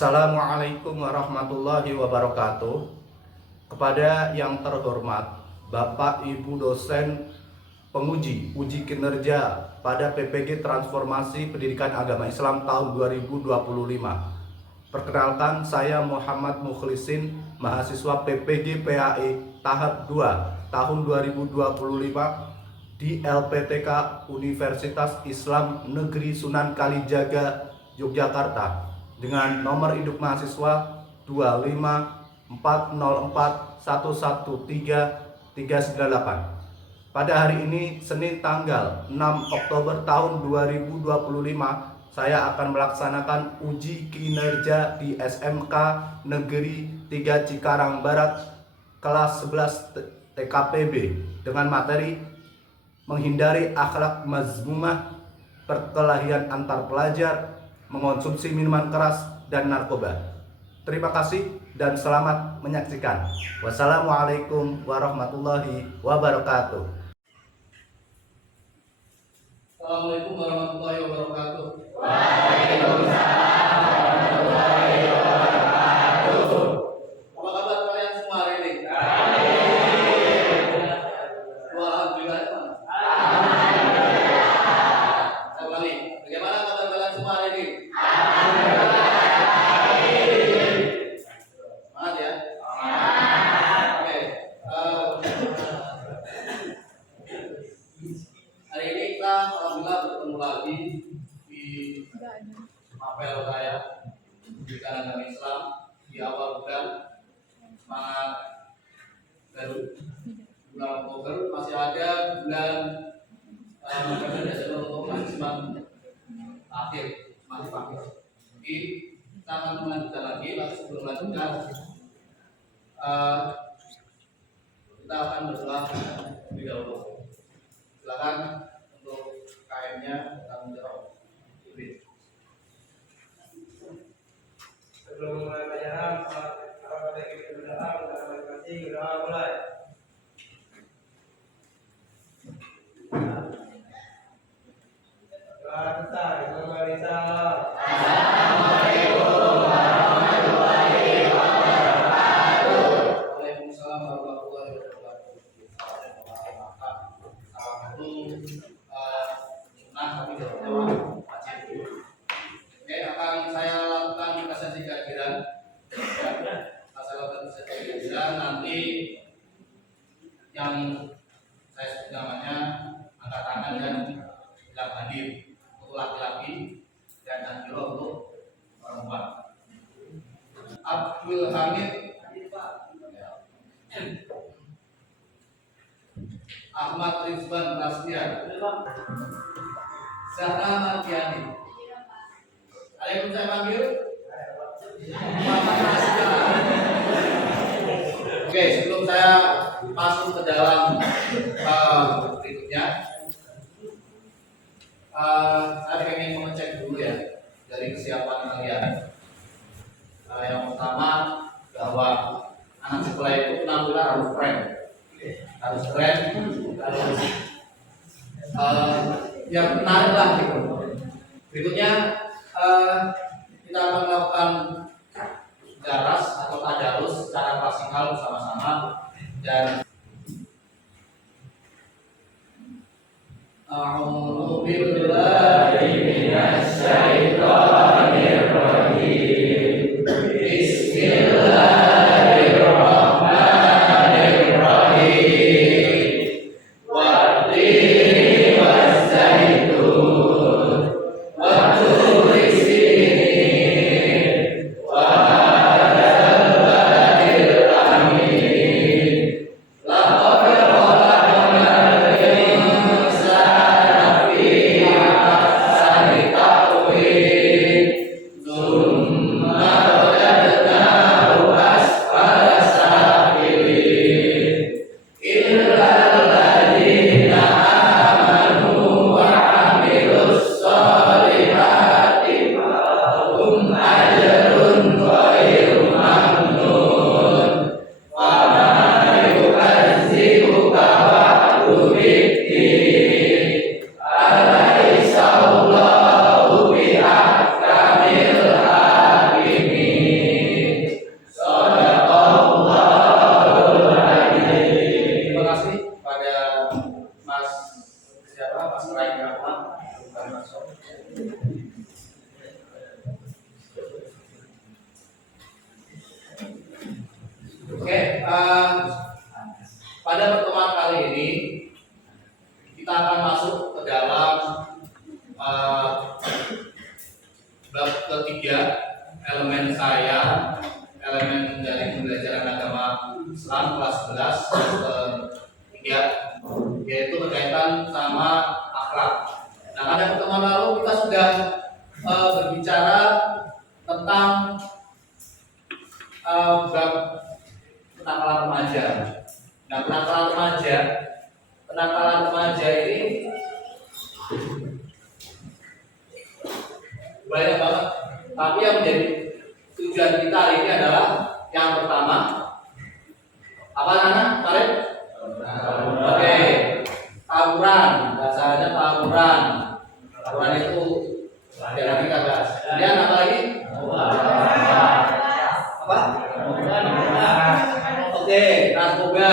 Assalamualaikum warahmatullahi wabarakatuh. Kepada yang terhormat Bapak Ibu dosen penguji uji kinerja pada PPG Transformasi Pendidikan Agama Islam tahun 2025. Perkenalkan, saya Muhammad Mukhlisin, mahasiswa PPG PAI tahap 2 tahun 2025 di LPTK Universitas Islam Negeri Sunan Kalijaga, Yogyakarta, dengan nomor induk mahasiswa 254011338. Pada hari ini, Senin tanggal 6 Oktober tahun 2025, saya akan melaksanakan uji kinerja di SMK Negeri 3 Cikarang Barat kelas 11 TKPB dengan materi menghindari akhlak mazmumah, perkelahian antar pelajar, mengonsumsi minuman keras dan narkoba. Terima kasih dan selamat menyaksikan. Wassalamualaikum warahmatullahi wabarakatuh. Assalamualaikum warahmatullahi wabarakatuh. Waalaikumsalam warahmatullahi wabarakatuh. Apa kabar kalian semua hari ini? Alhamdulillah. Saya ulangi. Bagaimana kabar kalian semua hari ini? Semangat ya. Oke. Hari ini kita alhamdulillah bertemu lagi di apel saya pendidikan agama Islam di awal bulan. Semangat baru bulan Oktober, masih ada bulan November, Desember untuk mahasiswa akhir masih pakai. Jadi kita akan melanjutkan lagi. Lalu sebelum melanjutkan kita akan berdoa lebih dahulu. Silakan untuk KM-nya tanggung jawab. Sebelum mulai pelajaran, para kita berdoa, berdoa mulai. Doa besar, Waalaikumsalam warahmatullahi wabarakatuh. Salam itu sunnah tapi jawab wajib. Oke, akan saya lakukan presentasi kehadiran. Saya lakukan presentasi kehadiran, nanti yang saya sebut namanya angkat tangan dan bilang hadir untuk laki-laki dan anjiro untuk perempuan. Abdul Hamid, Ahmad Rizwan Prasetya, Zahra Mardiani. Ada yang saya panggil? Muhammad Prasetya. Oke, sebelum saya masuk ke dalam berikutnya, saya ingin mengecek dulu ya dari kesiapan kalian. Yang pertama, bahwa anak sekolah itu penampilan harus keren, harus yang menarik lah gitu. Berikutnya kita akan melakukan daras atau tadarus secara klasikal bersama-sama dan a'udzu billahi minasy syaithanir rajim. Bismillahirrahmanirrahim. Wattini waszaitun wa turi sinin wa hadzal baladil amin. Laqad khalaqnal insana fi ahsani taqwim. siapa? Mas Rai Rahman. Masuk. Oke, pada pertemuan kali ini kita akan masuk ke dalam bab ketiga, elemen dari pembelajaran agama Islam kelas 11 semester 3, yaitu berkaitan sama akhlak. Nah, pada pertemuan lalu kita sudah berbicara tentang bab kenakalan remaja. Nah, kenakalan remaja ini banyak banget. Tapi yang menjadi tujuan kita hari ini adalah yang pertama, apa namanya, Farid? Oke, tawuran. Bahasanya tawuran. Tawuran itu jangan kita bahas. Kemudian apa lagi? Apa? Oke, narkoba.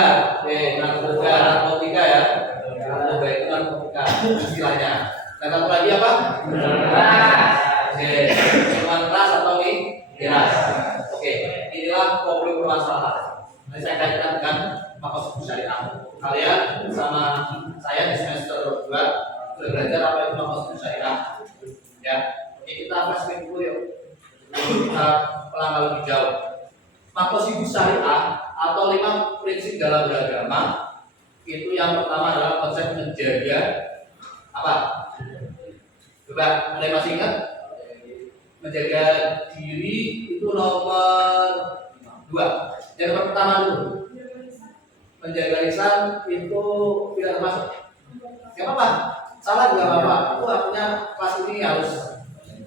Narkotika ya. Narkoba itu narkotika istilahnya. Dan satu lagi apa? Oke, minuman keras atau miras. Oke, inilah problem permasalahan. Nanti saya kaitkan dengan makhluk syariah. Kalian sama saya di semester 2 sudah belajar apa itu makhluk syariah. Ya, oke, kita flashback dulu yuk. Kita pelanggan lebih jauh. Makhluk syariah atau 5 prinsip dalam beragama itu yang pertama adalah konsep menjaga apa? Coba, ada yang masih ingat? Menjaga diri itu nomor 2. Yang pertama dulu. Menjaga lisan itu tidak termasuk. Gak apa-apa, salah juga apa-apa. Itu artinya kelas ini harus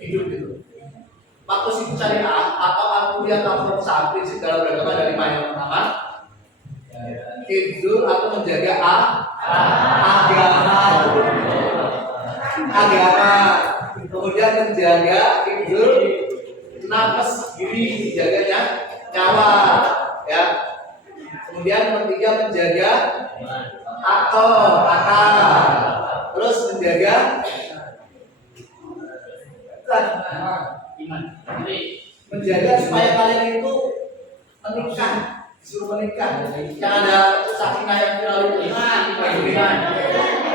hidup gitu. Maksud syariah atau aku yang tahu prinsip dalam beragama dari yang pertama, hifdzul atau menjaga agama. Kemudian menjaga hifdzul nafas diri, dijaganya nyawa, ya. Kemudian yang ketiga menjaga akal. Terus menjaga iman. Menjaga supaya kalian itu menikah, disuruh menikah. Yang ada sakinah yang viral itu iman.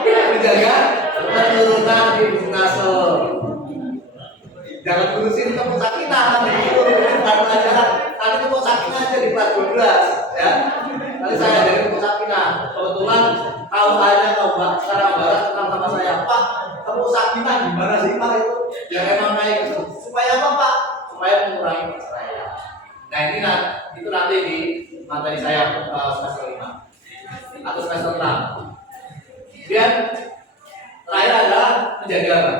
Menjaga keturunan ibu nasl. Jangan urusin temu sakinah, itu bukan pelajaran. Tadi temu sakinah aja di kelas 12, ya. Nanti saya dari temu sakinah. Kebetulan tahu sekarang barat tentang sama saya, Pak. Temu sakinah gimana sih Pak itu? Ya emang kayak gitu. Supaya apa Pak? Supaya mengurangi perceraian. Nah ini itu nanti di materi saya semester 5 atau semester 6. Kemudian terakhir adalah menjaga apa?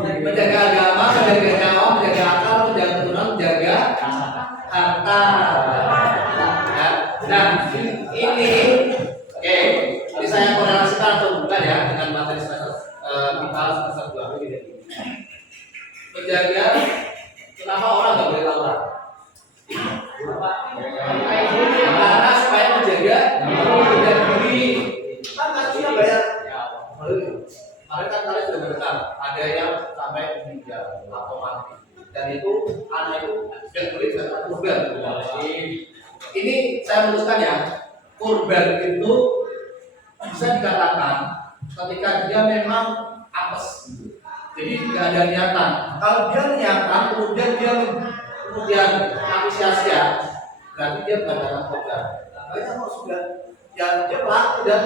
Menjaga agama, menjaga nyawa, menjaga akal, menjaga keturunan, menjaga harta. Ya. Nah ini, oke, ini saya korelasikan atau bukan ya dengan materi semester kita semester 2. Menjaga, kenapa orang nggak boleh tawuran? Karena supaya menjaga diri. Kan manusia banyak. Kemarin kan kalian sudah mendengar ada yang sampai meninggal atau mati, dan itu anak itu sudah boleh dikatakan kurban. Ini saya meneruskan ya, kurban itu bisa dikatakan ketika dia memang apes, jadi tidak ada niatan. Kalau dia niatan kemudian apresiasi ya, berarti dia bukan datang kurban. Makanya mau sudah ya dia pelaku dan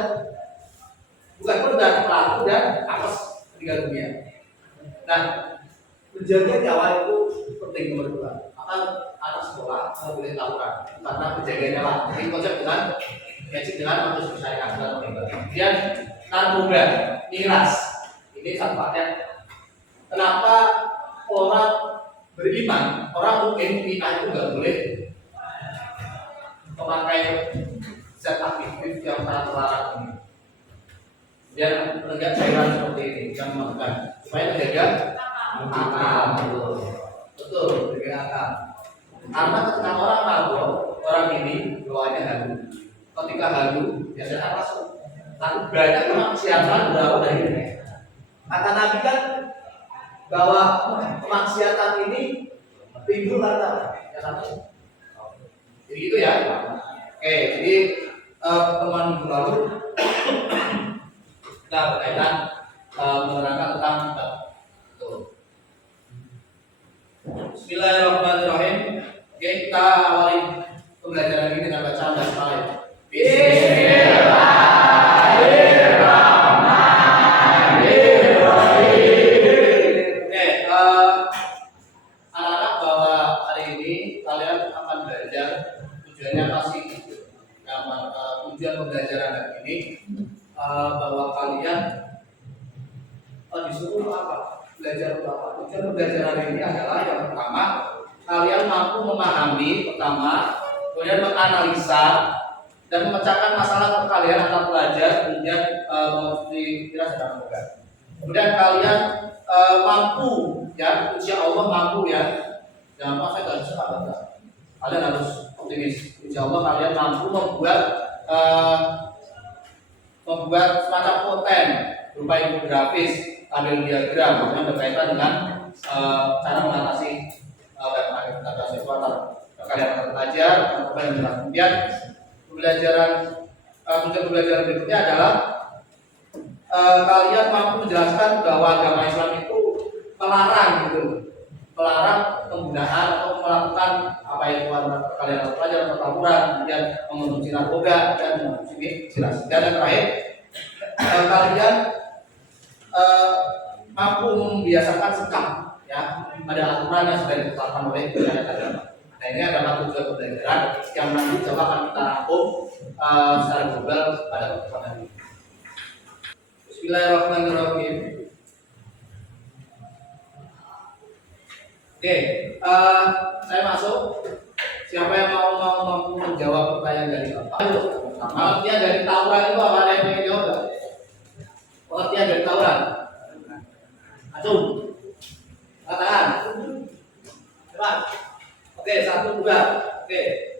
bukan korban, pelaku dan apes meninggal dunia. Nah, menjaga nyawa itu penting nomor 2. Maka anak sekolah nggak boleh tawuran karena menjaga nyawa. Jadi konsep dengan basic dengan maksud syariah dan meninggal. Kemudian narkoba, miras. Ini satu paket. Kenapa orang beriman, orang mungkin kita itu nggak boleh memakai zat aktif yang sangat terlarang ini. Dia menegak cairan seperti ini yang memakan supaya menjaga akal. Betul, menjaga akal. Karena ketika orang mabuk, orang ini bawaannya halu. Ketika halu, biasanya masuk. Kan banyak kemaksiatan berawal dari ini. Kata Nabi kan bahwa kemaksiatan ini timbul karena apa? Ya kan? Jadi itu ya. Oke, jadi pertemuan minggu lalu kita berkaitan menerangkan tentang itu. Bismillahirrahmanirrahim. Oke, kita awali pembelajaran ini dengan bacaan basmalah. Oke, anak-anak bahwa hari ini kalian akan belajar tujuannya pasti tujuan pembelajaran hari ini bahwa kalian disuruh apa? Belajar apa? Tujuan pembelajaran hari ini adalah yang pertama kalian mampu memahami pertama, kemudian menganalisa dan memecahkan masalah kalian antar pelajar, kemudian kira sedang bukan. Kemudian kalian mampu ya, insya Allah mampu ya. Jangan lupa saya nggak bisa kata. Kalian harus optimis. Insya Allah kalian mampu membuat semacam konten berupa infografis, tabel diagram yang berkaitan dengan cara mengatasi kalian akan belajar. Kemudian pembelajaran berikutnya adalah kalian mampu menjelaskan bahwa agama Islam itu melarang penggunaan atau melakukan apa yang kalian pelajari atau tawuran, kemudian mengonsumsi narkoba dan mengonsumsi jelas. Dan yang terakhir kalian mampu membiasakan sikap ya pada aturan yang sudah ditetapkan oleh agama. Nah, ini adalah tujuan pembelajaran yang nanti coba akan kita rangkum secara global pada pertemuan ini. Bismillahirrahmanirrahim. Oke, saya masuk. Siapa yang mampu menjawab pertanyaan dari Bapak? Ayo, pengertian dari tawuran itu apa? Ada yang ingin jawab? Pengertian dari tawuran? Acung, katakan. Cepat. Oke, 1, 2. Oke.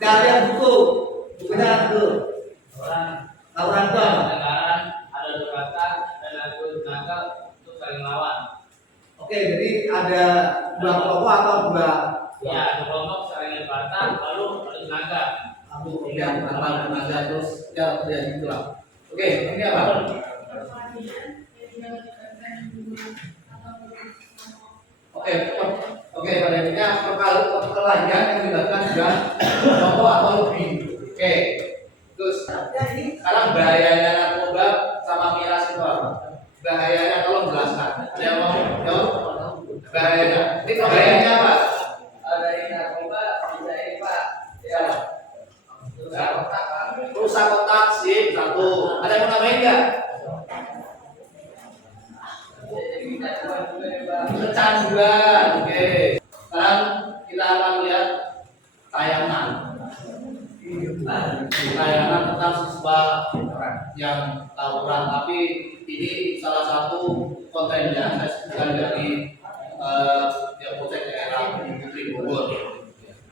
Kalian buku. Bukunya dulu. Tawuran itu apa? Sekarang ada gerakan dan ada tenaga untuk saling lawan. Oke, jadi ada dua kelompok atau dua? Ya, ada kelompok saling berkata, lalu ada tenaga. Kemudian tanpa tenaga terus ya gitulah. Oke, ini apa? Oke, pada intinya perkelahian yang dilakukan dengan kelompok atau lebih. Oke, terus sekarang bahayanya narkoba sama miras itu apa? Bahayanya tolong jelaskan. Ada yang mau jawab? Bahayanya. Ini bahayanya apa? Dari narkoba bisa ini Pak. Ya. Rusak otak sih satu. Ada yang mau nambahin nggak? Kecanduan. Oke. Sekarang kita akan lihat tayangan tentang siswa yang tawuran, tapi ini salah satu kontennya saya sebutkan dari Polsek daerah Putri Bogor.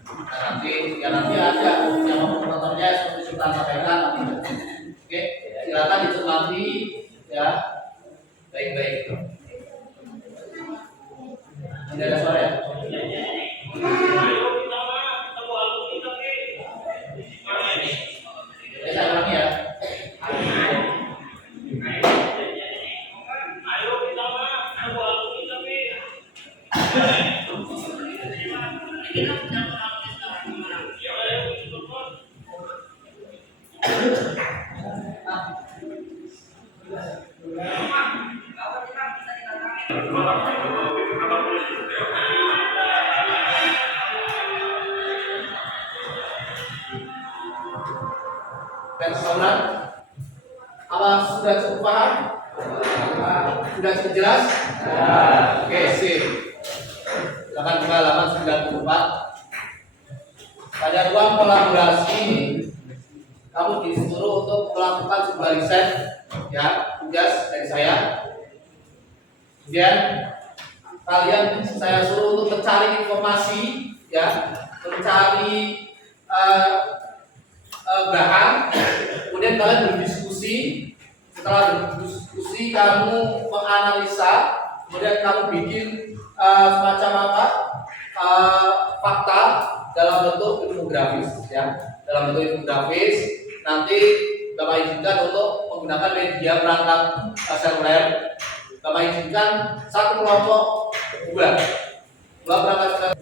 Nah, nanti ada yang menontonnya seperti Sultan sampaikan nanti. Oke, silakan dicermati ya baik-baik. Tidak ada suara ya? Ya, saya ulangi ya. Tawuran, apa sudah cukup paham? Sudah cukup jelas? Oke, sip. Silakan buka halaman 94. Pada ruang kolaborasi, kamu disuruh untuk melakukan sebuah riset, ya, tugas dari saya. Kemudian kalian saya suruh untuk mencari informasi, ya, mencari bahan, kemudian kalian berdiskusi. Setelah berdiskusi, kamu menganalisa, kemudian kamu bikin semacam apa? Fakta dalam bentuk infografis, ya. Dalam bentuk infografis, nanti Bapak izinkan untuk menggunakan media perangkat seluler. Bapak izinkan satu kelompok dua perangkat seluler.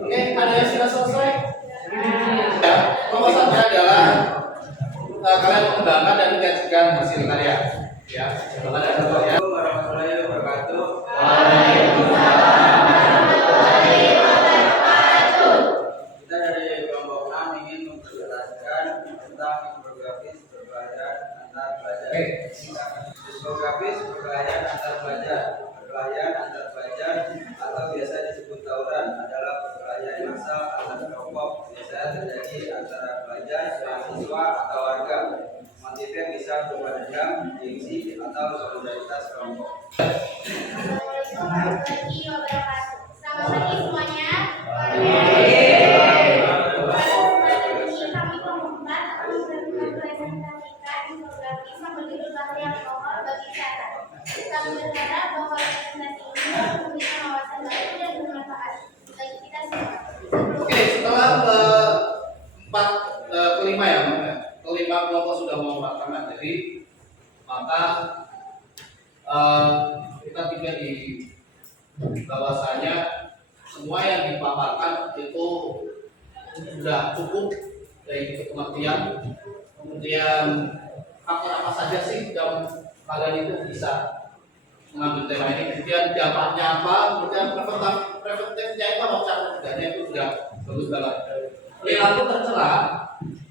Oke, ada yang sudah selesai? Ya, pembahasannya adalah kalian mengembangkan dan menyajikan hasil karya. Ya, coba ada contoh ya. Assalamualaikum warahmatullahi wabarakatuh. Kita dari kelompok 6 ingin memperjelaskan tentang infografis perkelahian antar pelajar. Infografis perkelahian antar pelajar. Perkelahian antar pelajar atau biasa disebut tawuran adalah perkelahian massal antar kelompok, biasanya terjadi antara pelajar, mahasiswa, atau warga. Motifnya bisa berupa dendam, gengsi, atau solidaritas kelompok. Assalamualaikum warahmatullahi wabarakatuh. Selamat pagi semuanya. Pada kesempatan ini kami keempat akan mempresentasikan infografis yang berjudul Bahaya Alkohol bagi Kesehatan. Kami berharap bahwa presentasi ini memberikan wawasan baru dan bermanfaat bagi kita semua. Oke, setelah kelima kelompok sudah memanfaatkan materi, maka kita tiba di bahwasanya semua yang dipaparkan itu sudah cukup dari titik pengertian. Kemudian faktor apa saja sih yang kalian itu bisa mengambil tema ini, kemudian dampaknya apa, kemudian preventifnya itu apa, cara mencegahnya itu sudah bagus banget. Perilaku tercela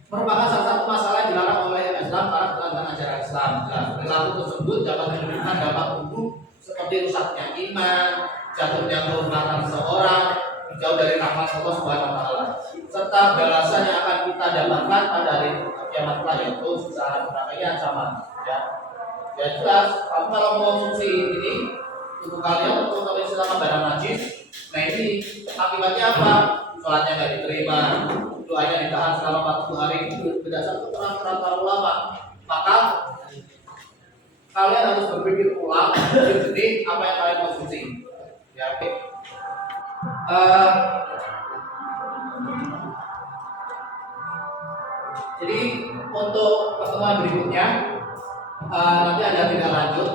merupakan salah satu masalah yang dilarang oleh Islam karena melanggar ajaran Islam. Nah, perilaku tersebut dapat menimbulkan dampak buruk seperti rusaknya iman, jatuhnya kehormatan seseorang, jauh dari rahmat Allah Subhanahu wa taala, serta balasan yang akan kita dapatkan pada hari kiamat kelak, yaitu secara berbagai ancaman. Ya jelas, kamu kalau mengonsumsi ini tubuh kalian untuk kalian selama barang najis, nah ini akibatnya apa? Sholatnya nggak diterima, doanya ditahan selama 40 hari. Itu berdasarkan keterangan para ulama. Maka kalian harus berpikir ulang jadi apa yang kalian konsumsi. Ya, oke. Jadi untuk pertemuan berikutnya nanti ada tindak lanjut,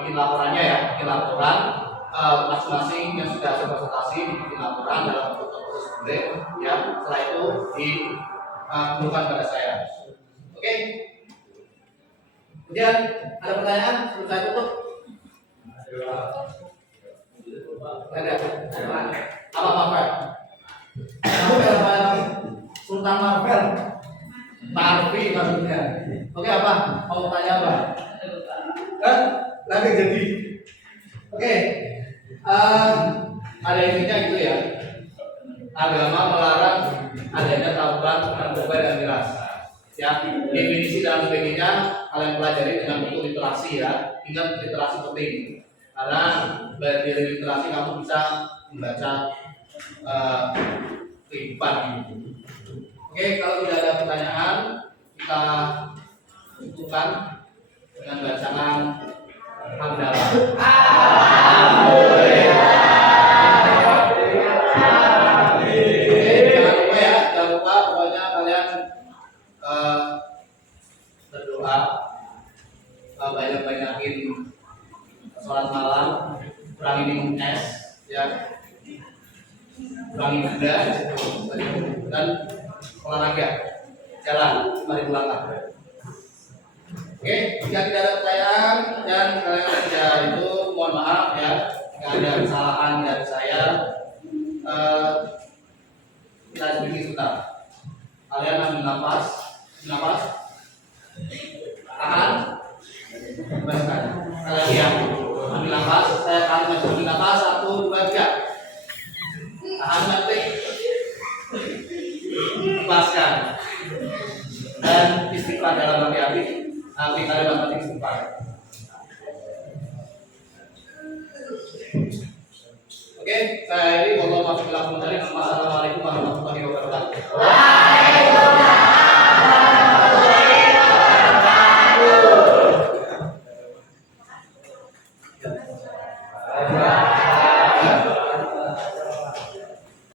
bikin laporannya ya, bikin laporan masing-masing yang sudah saya presentasi bikin laporan dalam bentuk tertulis ya. Setelah itu dikumpulkan pada saya. Oke. Kemudian ada pertanyaan sebelum saya tutup? Ada. Apa Marvel? Sultan Marvel. Marvi maksudnya. Oke, apa? Mau tanya apa? Lagi jadi. Oke. Ada intinya gitu ya. Agama melarang adanya tawuran, narkoba dan miras. Ya, definisi dan sebagainya kalian pelajari dengan bentuk literasi ya. Ingat literasi penting. Karena dari literasi kamu bisa membaca kehidupan gitu. Oke, kalau tidak ada pertanyaan, kita cukupkan dengan bacaan hamdalah. Jangan lupa pokoknya kalian berdoa, banyak-banyakin sholat malam, kurangi minum es, ya, kurangi gula, dan olahraga, jalan 5.000 langkah. Oke, jika tidak ada pertanyaan dan kalian kerja itu mohon maaf ya, jika ada kesalahan dari saya, kita sedikit sebentar. Kalian ambil nafas, nafas, tahan, bebaskan. Kalian diam, ambil nafas. Saya akan ambil nafas 1, 2, 3. Tahan nanti, lepaskan. Dan istighfar dalam hati-hati. Nanti kalian dapat istighfar. Oke, saya ini kalau masuk